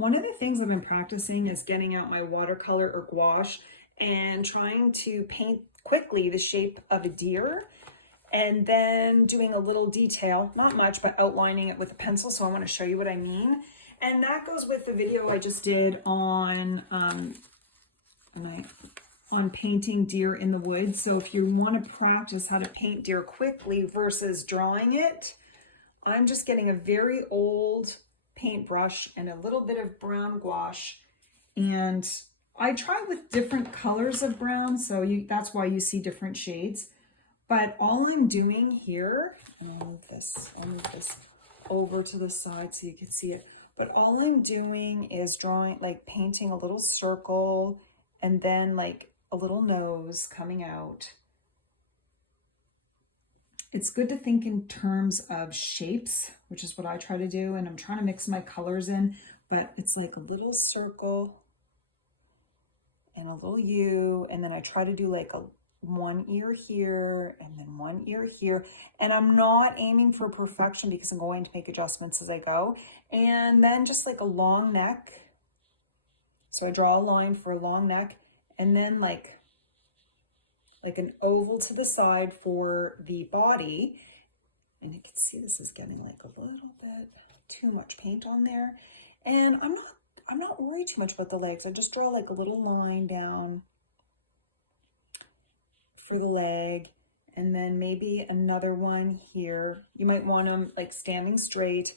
One of the things I've been practicing is getting out my watercolor or gouache and trying to paint quickly the shape of a deer and then doing a little detail, not much, but outlining it with a pencil. So I want to show you what I mean. And that goes with the video I just did on painting deer in the woods. So if you want to practice how to paint deer quickly versus drawing it, I'm just getting a very old paintbrush and a little bit of brown gouache, and I try with different colors of brown, so that's why you see different shades. But all I'm doing here, and I'll move this over to the side so you can see it, but all I'm doing is drawing, like painting a little circle and then like a little nose coming out. It's good to think in terms of shapes, which is what I try to do, and I'm trying to mix my colors in, but it's like a little circle and a little U, and then I try to do like one ear here and then one ear here, and I'm not aiming for perfection because I'm going to make adjustments as I go. And then just like a long neck, so I draw a line for a long neck, and then like an oval to the side for the body. And you can see this is getting like a little bit too much paint on there. And I'm not worried too much about the legs. I just draw like a little line down for the leg, and then maybe another one here. You might want him like standing straight.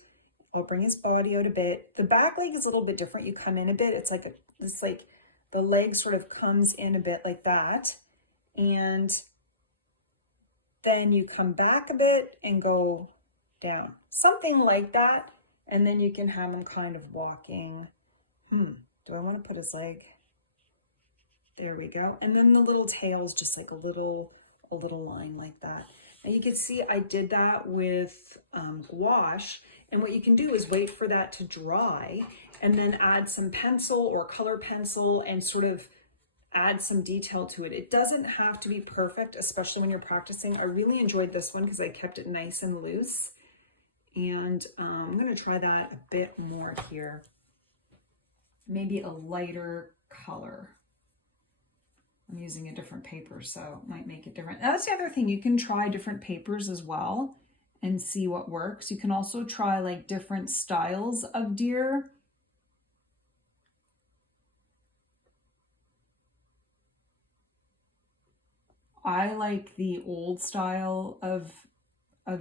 I'll bring his body out a bit. The back leg is a little bit different. You come in a bit. It's like the leg sort of comes in a bit like that. And then you come back a bit and go down, something like that. And then you can have him kind of walking. Do I want to put his leg? There we go. And then the little tail is just like a little line like that. Now you can see I did that with gouache. And what you can do is wait for that to dry and then add some pencil or color pencil and sort of add some detail to it. It doesn't have to be perfect, especially when you're practicing. I really enjoyed this one because I kept it nice and loose. And I'm going to try that a bit more here. Maybe a lighter color. I'm using a different paper, so it might make it different. That's the other thing. You can try different papers as well and see what works. You can also try like different styles of deer. I like the old style of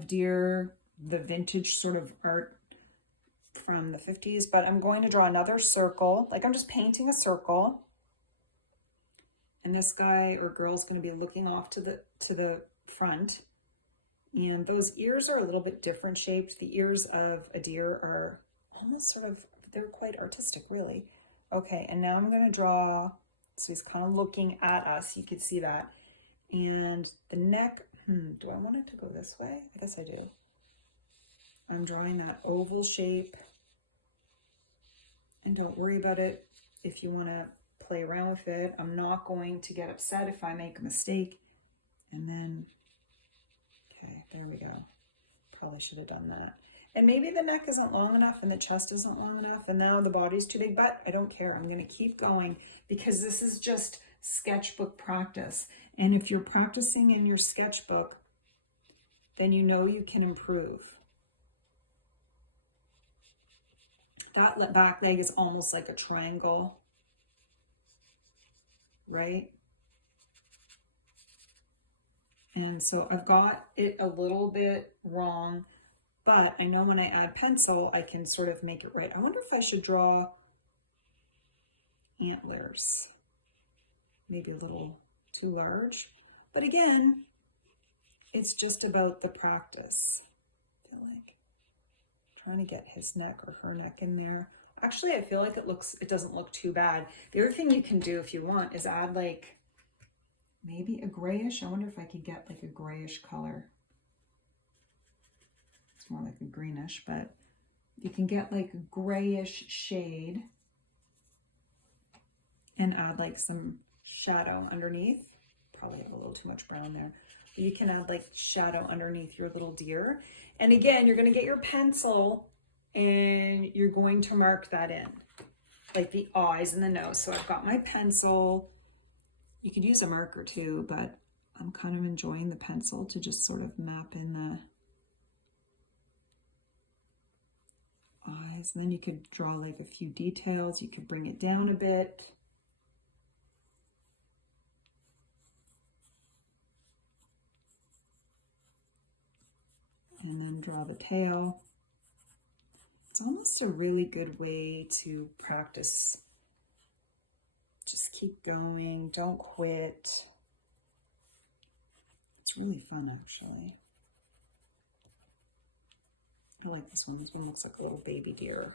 deer, the vintage sort of art from the 50s, but I'm going to draw another circle. Like I'm just painting a circle. And this guy or girl is going to be looking off to the front. And those ears are a little bit different shaped. The ears of a deer are almost sort of, they're quite artistic, really. Okay, and now I'm going to draw, so he's kind of looking at us. You can see that. And the neck, do I want it to go this way? I guess I do. I'm drawing that oval shape. And don't worry about it if you want to play around with it. I'm not going to get upset if I make a mistake. And then, okay, there we go. Probably should have done that. And maybe the neck isn't long enough and the chest isn't long enough and now the body's too big, but I don't care. I'm going to keep going because this is just sketchbook practice. And if you're practicing in your sketchbook, then you know you can improve. That back leg is almost like a triangle, right? And so I've got it a little bit wrong, but I know when I add pencil, I can sort of make it right. I wonder if I should draw antlers, maybe a little too large. But again, it's just about the practice. I feel like trying to get his neck or her neck in there. Actually, I feel like it doesn't look too bad. The other thing you can do if you want is add like maybe a grayish. I wonder if I could get like a grayish color. It's more like a greenish, but you can get like a grayish shade and add like some shadow underneath. Probably have a little too much brown there. But you can add like shadow underneath your little deer. And again, you're going to get your pencil and you're going to mark that in. like the eyes and the nose. So I've got my pencil. You could use a marker too, but I'm kind of enjoying the pencil to just sort of map in the eyes. And then you could draw like a few details. You could bring it down a bit. And then draw the tail. It's almost a really good way to practice. Just keep going, don't quit. It's really fun, actually. I like this one. This one looks like a little baby deer.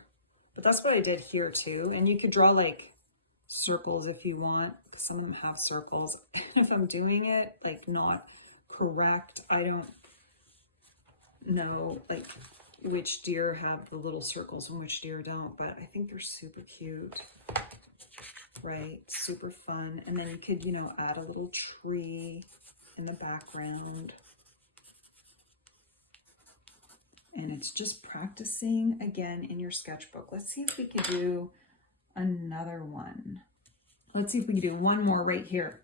But that's what I did here too. And you could draw like circles if you want, because some of them have circles. If I'm doing it like not correct, I don't know like which deer have the little circles and which deer don't, but I think they're super cute, right? Super fun. And then you could, you know, add a little tree in the background. And it's just practicing again in your sketchbook. Let's see if we could do another one. Let's see if we can do one more right here.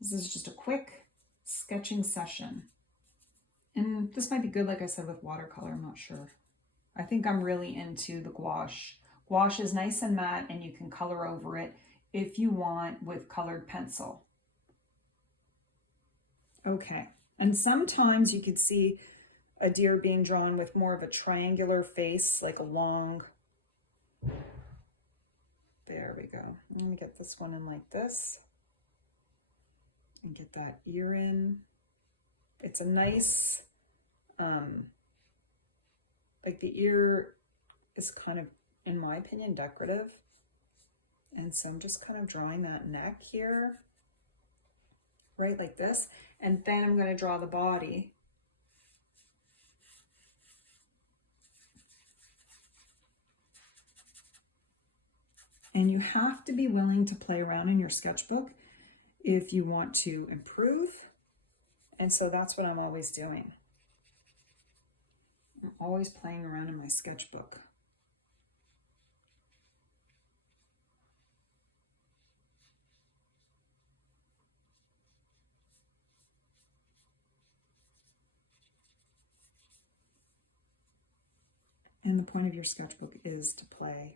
This is just a quick sketching session. And this might be good, like I said, with watercolor, I'm not sure. I think I'm really into the gouache. Gouache is nice and matte and you can color over it if you want with colored pencil. Okay, and sometimes you could see a deer being drawn with more of a triangular face, like a long, there we go. Let me get this one in like this and get that ear in. It's a nice, like the ear is kind of, in my opinion, decorative. And so I'm just kind of drawing that neck here, right, like this. And then I'm going to draw the body. And you have to be willing to play around in your sketchbook if you want to improve. And so that's what I'm always doing. I'm always playing around in my sketchbook. And the point of your sketchbook is to play.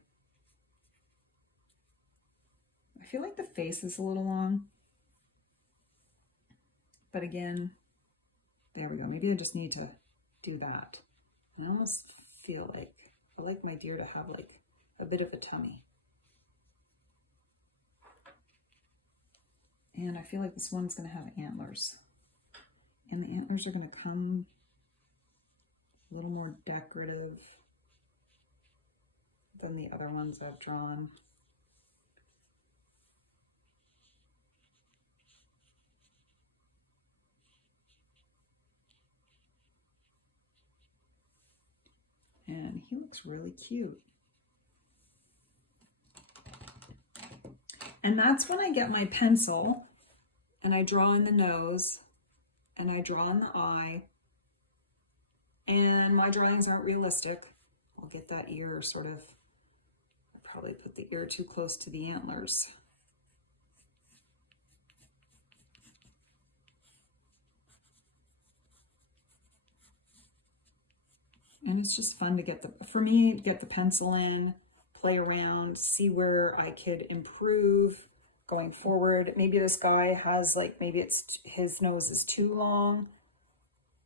I feel like the face is a little long. But again, there we go. Maybe I just need to do that. I almost feel like I like my deer to have like a bit of a tummy. And I feel like this one's going to have antlers. And the antlers are going to come a little more decorative than the other ones I've drawn. And he looks really cute. And that's when I get my pencil and I draw in the nose and I draw in the eye. And my drawings aren't realistic. I'll get that ear sort of, I probably put the ear too close to the antlers. And it's just fun to get for me, get the pencil in, play around, see where I could improve going forward. Maybe this guy has like, maybe it's his nose is too long,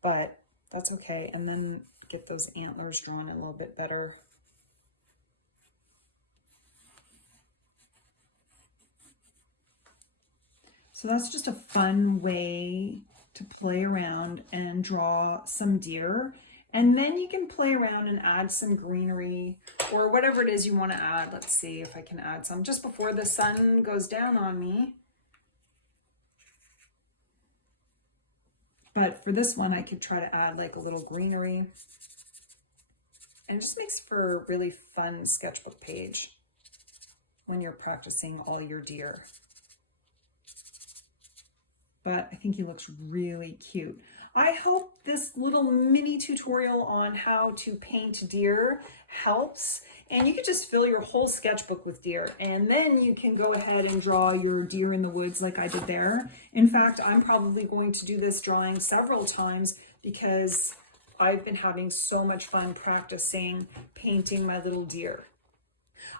but that's okay. And then get those antlers drawn a little bit better. So that's just a fun way to play around and draw some deer. And then you can play around and add some greenery or whatever it is you want to add. Let's see if I can add some just before the sun goes down on me. But for this one, I could try to add like a little greenery. And it just makes for a really fun sketchbook page when you're practicing all your deer. But I think he looks really cute. I hope this little mini tutorial on how to paint deer helps. And you could just fill your whole sketchbook with deer, and then you can go ahead and draw your deer in the woods like I did there. In fact, I'm probably going to do this drawing several times because I've been having so much fun practicing painting my little deer.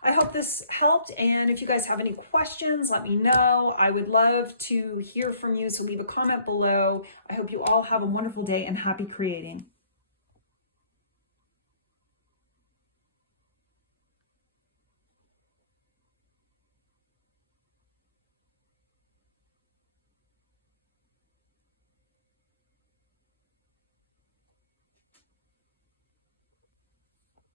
I hope this helped, and if you guys have any questions, let me know. I would love to hear from you, so leave a comment below. I hope you all have a wonderful day and happy creating.